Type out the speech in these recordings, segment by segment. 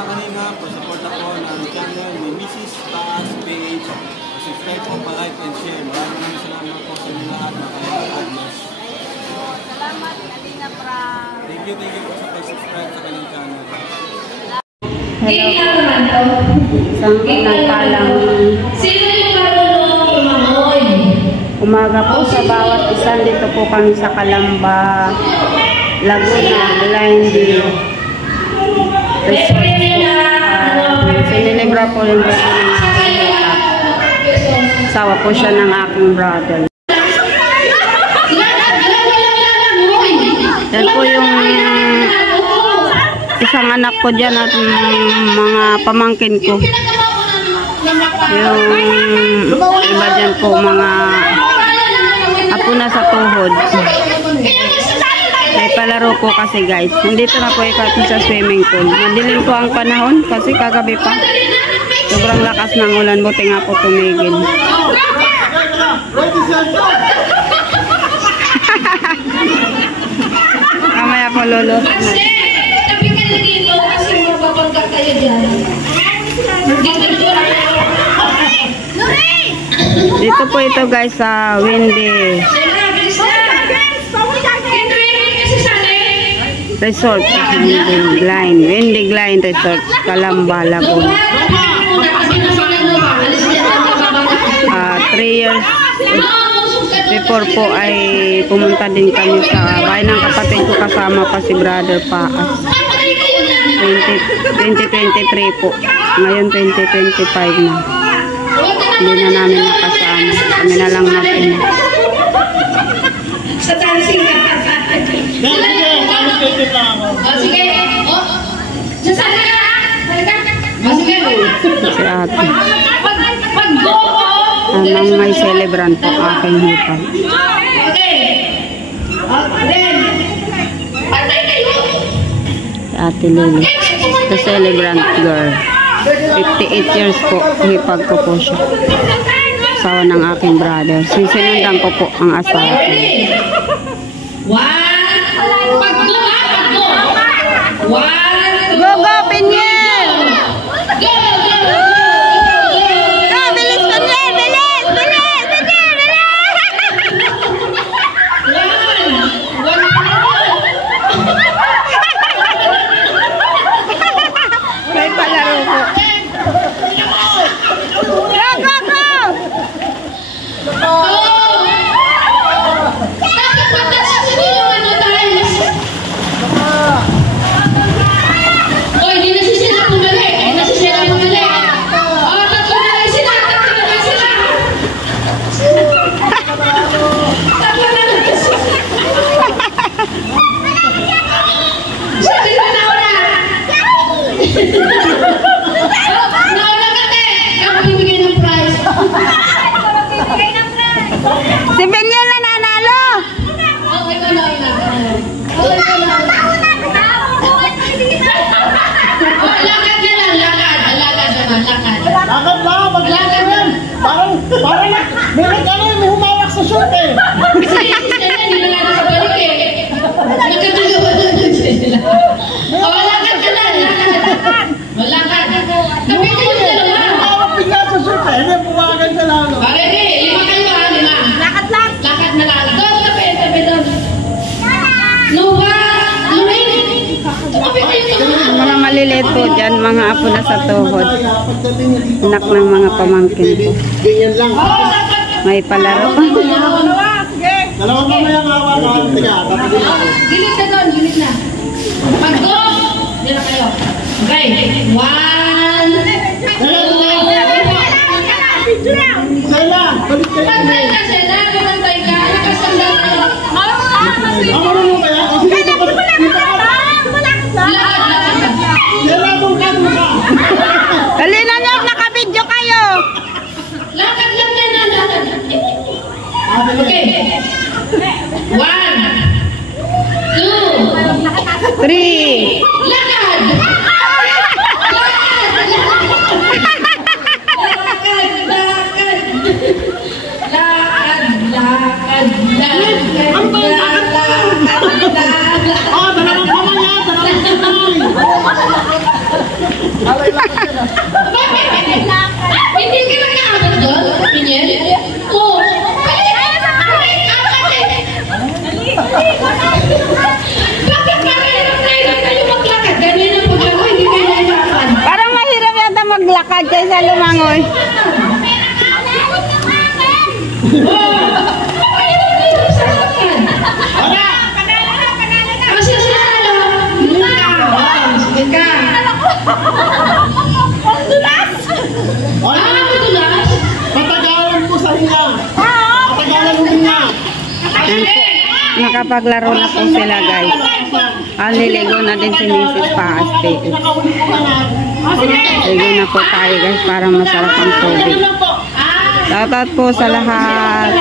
mga kanina, support ako ng channel ni Mrs. Taas Page. Subscribe po, pa-like and share. Maraming salamat po sa inyo lahat, mga kanina. Salamat, Kalina Pra. Thank you po sa pag-subscribe sa kanyang channel. Hello. Isang pinagpalang umaga po sa bawat isa. Dito po kami sa Calamba, Laguna, Blinding Resort po. Sinilibra po yung birthday ng aking asawa po siya ng aking brother. Yan po yung isang anak ko dyan at mga pamangkin ko. Yung iba dyan po mga apo na sa tuhod. May palaro po kasi guys. Nandito na po ikaw sa swimming pool. Madilim po ang panahon kasi kagabi pa. Sobrang lakas ng ulan. Buti nga po tumigil. Kamaya po lolo. Tapi kan dito kasi magpapagka kayo dyan. Dito po ito guys sa Windy Resort. Windy Glide Resort, Calamba, Laguna. 3 years before po ay pumunta din kami sa bahay ng kapatid ko kasama pa si Brother Paas. 2023 po. Ngayon 2025 na. Hindi na namin nakasama. Kami na lang natin. Sa dancing ka. Sige. Sasali ka. Sige. Si ate. Anong may celebrant po aking hipag. Si ate Lily. The celebrant girl. 58 years po. Hipag ko po siya. Asawa ng aking brother. Sisinundan ko po ang asawa ko. Go, go, Pinyel! Go, bilis, Pinyel! Bilis! Bilis! Pinyel! May palaro po. Go, go, go! Si Benyel na nanalo. Lakad ba? Maglakad yan. Parang may humawak sa short eh. Mga maliliit po dyan, mga apo na sa tuhod. Anak ng mga pamangkin ko. May palaro. Dalawa pa may hawa ka. Gilid na doon, gilid na. Pag-go! Diyan na kayo. Okay. 1, 2, Sela, balik kayo. Pantay ka, Sela. Pantay ka. Nakasandal ka. Marunong ba yan? Sige, Sela, bukan mo ka. Halina nyo, nakabidyo kayo. Lakad lang yan. Lakad. Okay. 1, 2, 3. lakad! yan lumangoy. Patagalan ko sa hinga. Patagalan mo hinga. Yan po. Nakapaglaro na po sila guys. Liligo na din si Mrs. Paaspe. Ligo na po tayo guys para masarap ang tubig. Shoutout po sa lahat.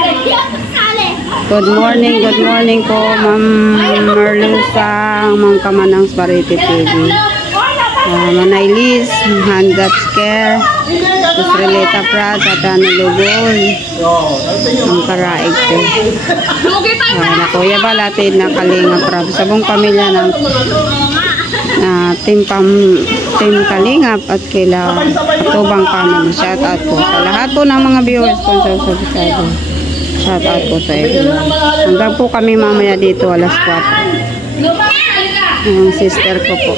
Good morning po Ma'am Merlusa, Ma'am Kamanang Sparity TV. Manaylis, Handat Care, Israelita Prat, at Lugol, ang Karaig po. Na Kuya Balatid na Kalinga Prab, sa buong pamilya ng Team Kalingap at kila Tubang Family. Shout out po sa lahat po ng mga viewers, sponsors, subscribers. Shout out po sa inyo. Hanggang po kami mamaya dito alas 4. Ang sister ko po.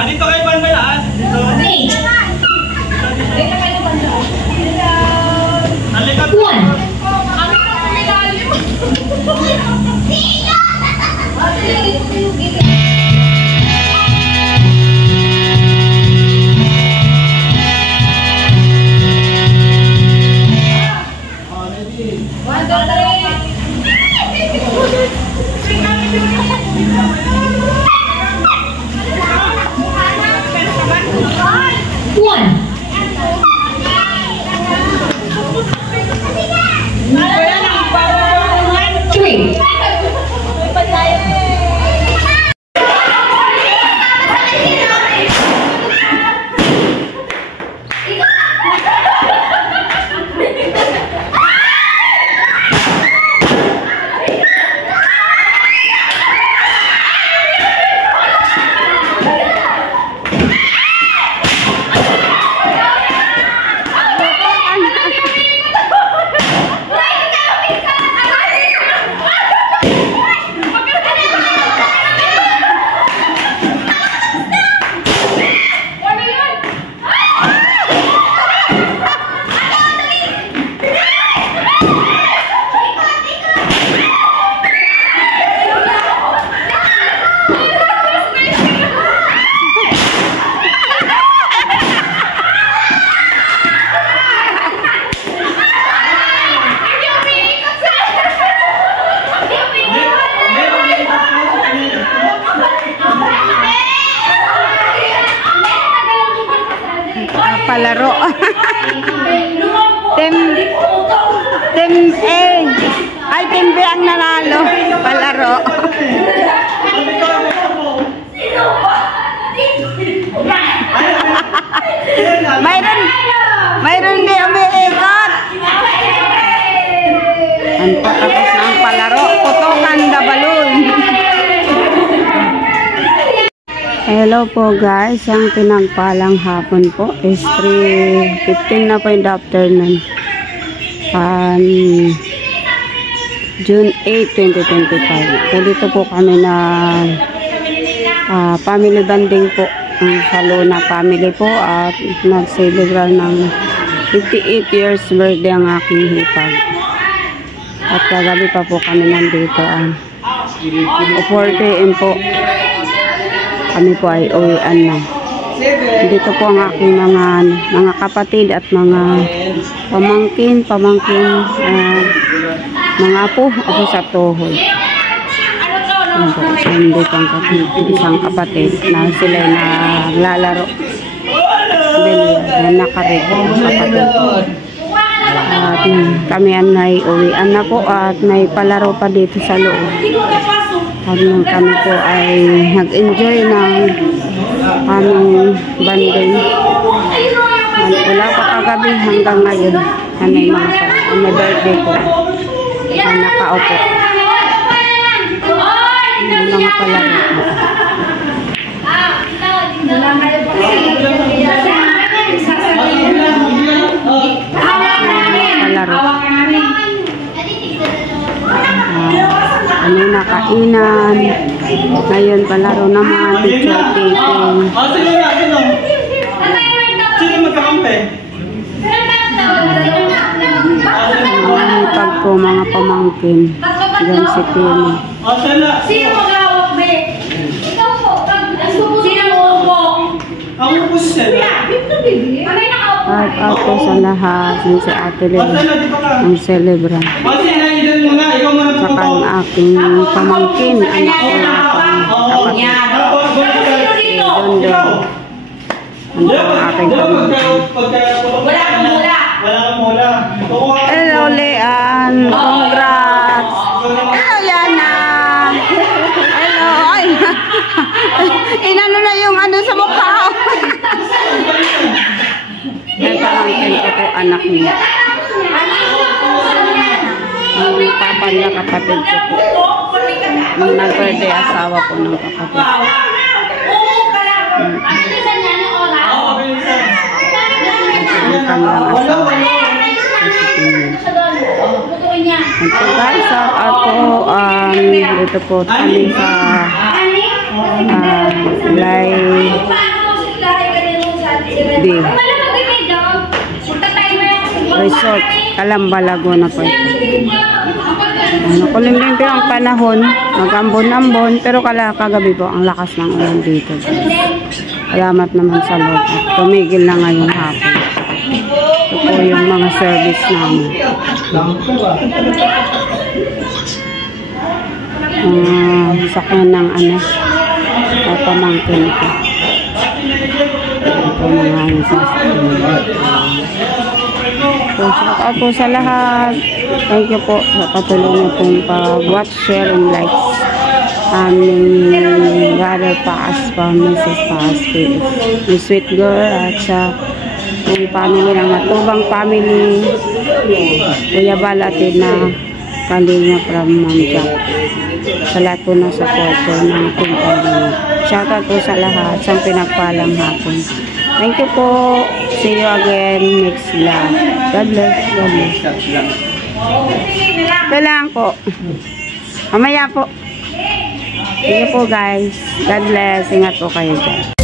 Dito kayo banda yan. Nalikat. 10 Team A. Ay, Team B ang nanalo. Palaro. Mayroon di umiikot. Ang patapos na ang palaro. Putukan the balloon. Hello po guys. Ang pinagpalang hapon po is 3:15 na po in the afternoon. June 8, 2025. So, dito po kami na family bonding po sa Luna family po at nag-celebrate ng 58 years birthday ang aking hipag. At kagabi pa po kami nandito. 4 po kami po ay uwian na. Dito po ang aking mga kapatid at mga pamangkin, mga apo sa tuhod. Hindi pang isang kapatid na sila naglalaro. Nakarig ang kapatid. At kami ay uwian na po at may palaro pa dito sa loob. Kami po ay nag-enjoy ng aming banding. Wala pa kagabi hanggang ngayon. May birthday ko. Nakaupo. Mga palaro. Kainan. Ngayon palaro ng mga picture taking. Sino magkakampi? Mga po mga pamangkin. Diyan si Pino. Sino mag-awak, be? Ikaw po. Sino mo? Ako po siya. At ako sa lahat. Yung si Ate Leo. Ang celebrant. Saka ang aking pamangkin. Anak ko na kapatid. Dondo. Ang aking pamangkin. Wala kang mula. Hello, Leanne. Congrats. Hello, Yana. Hello. Ay. Inano na yung ano sa mukha. Yan pamangkin ko po anak niya. Ang papa niya kapatid ko po. Nung nag-birthday asawa ko ng kapatid. Ang kanyang asawa. Ito guys, ako dito po kami sa live resort Calamba, Laguna po ito. Kulimlim ang panahon, mag-ambon-ambon, pero kagabi po ang lakas ng ulan dito. Salamat naman sa Lord. Tumigil na ngayong hapon. Ito po yung mga service namin. Sakyan ng pamangkin ito. Ito mga sasakyan. So, shout out po sa lahat. Thank you po sa patuloy niyo pong pag-watch, share, and likes. Aming brother Paas pa, Mrs. Paas, yung sweet girl, at sa yung family ng Matubang family, Kuya Balatid na Kalinga from Ma'am Jack. Sa lahat po ng supporter ng kumpanya. Shout out po sa lahat sa pinagpalang hapon. Thank you po. See you again next vlog. God bless. God bless. Ito lang po. Mamaya po. Sige po guys. God bless. Ingat po kayo dyan.